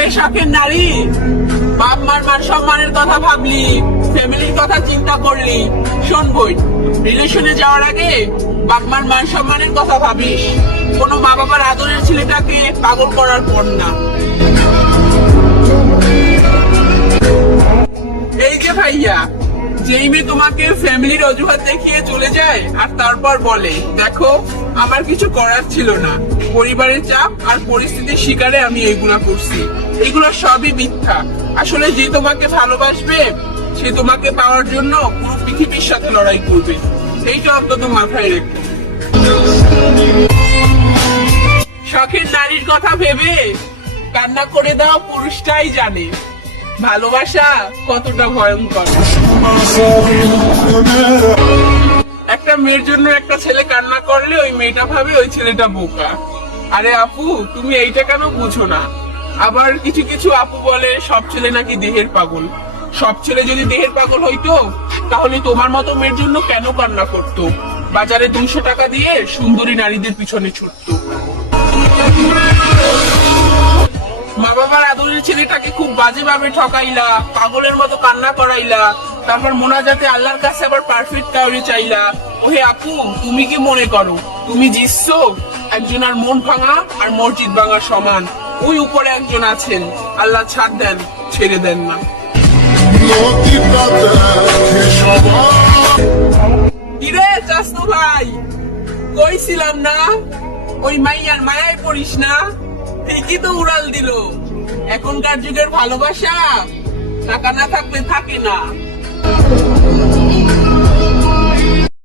ওহে শখের নারী, বাপ মার মান সম্মানের কথা ভাবলি, ফ্যামিলির কথা চিন্তা করলি। শোন বোন, রিলেশনে যাওয়ার আগে বাপ মার মান সম্মানের কথা ভাবিস। কোনো মা বাবার আদরের ছেলেটাকে পাগল করার পর না। এই যে ভাইয়া, যেই মেয়ে তোমাকে ফ্যামিলির অজুহাত দেখিয়ে চলে যায় আর তারপর বলে দেখো আমার কিছু করার ছিল না, পরিবারের চাপ আর পরিস্থিতির শিকারে আমি এইগুলা করছি, এইগুলো সবই মিথ্যা। আসলে যে তোমাকে ভালোবাসবে সে তোমাকে পাওয়ার জন্য পুরো পৃথিবীর সাথে লড়াই করবে। এইটা অন্তত মাথায় রেখো। শখের নারীর কথা ভেবে কান্না করে দাও পুরুষটাই জানে ভালোবাসা কতটা ভয়ঙ্কর। একটা মেয়ের জন্য একটা ছেলে কান্না করলে ওই মেয়েটা ভাবে ওই ছেলেটা বোকা। আরে আপু, তুমি এইটা কেন বুঝো না? আবার কিছু কিছু আপু বলে সব ছেলে নাকি দেহের পাগল। সব ছেলে যদি দেহের পাগল হইতো তাহলে তোমার মতো মেয়ের জন্য কেন কান্না করতো, বাজারে 200 টাকা দিয়ে সুন্দরী নারীদের পিছনে ছুটতো। মা বাবার আদরের ছেলেটাকে খুব বাজে ভাবে ঠকাইলা, পাগলের মতো কান্না করাইলা, তারপর মোনাজাতে আল্লাহর কাছে আবার পারফেক্ট কাউরে চাইলা। ওহে আপু, তুমি কি মনে করো তুমি জিতছো? একজন আর মন ভাঙা আর মসজিদ ভাঙা সমান। ওই উপরে একজন আছেন, আল্লাহ ছাড় দেন, ছেড়ে দেন না। কিরে চাস্তু ভাই, কইছিলাম না ওই মাইয়ার মায়ায় পড়িস না? ঠিকই তো উড়াল দিল। এখনকার যুগের ভালোবাসা টাকা না থাকলে থাকে না।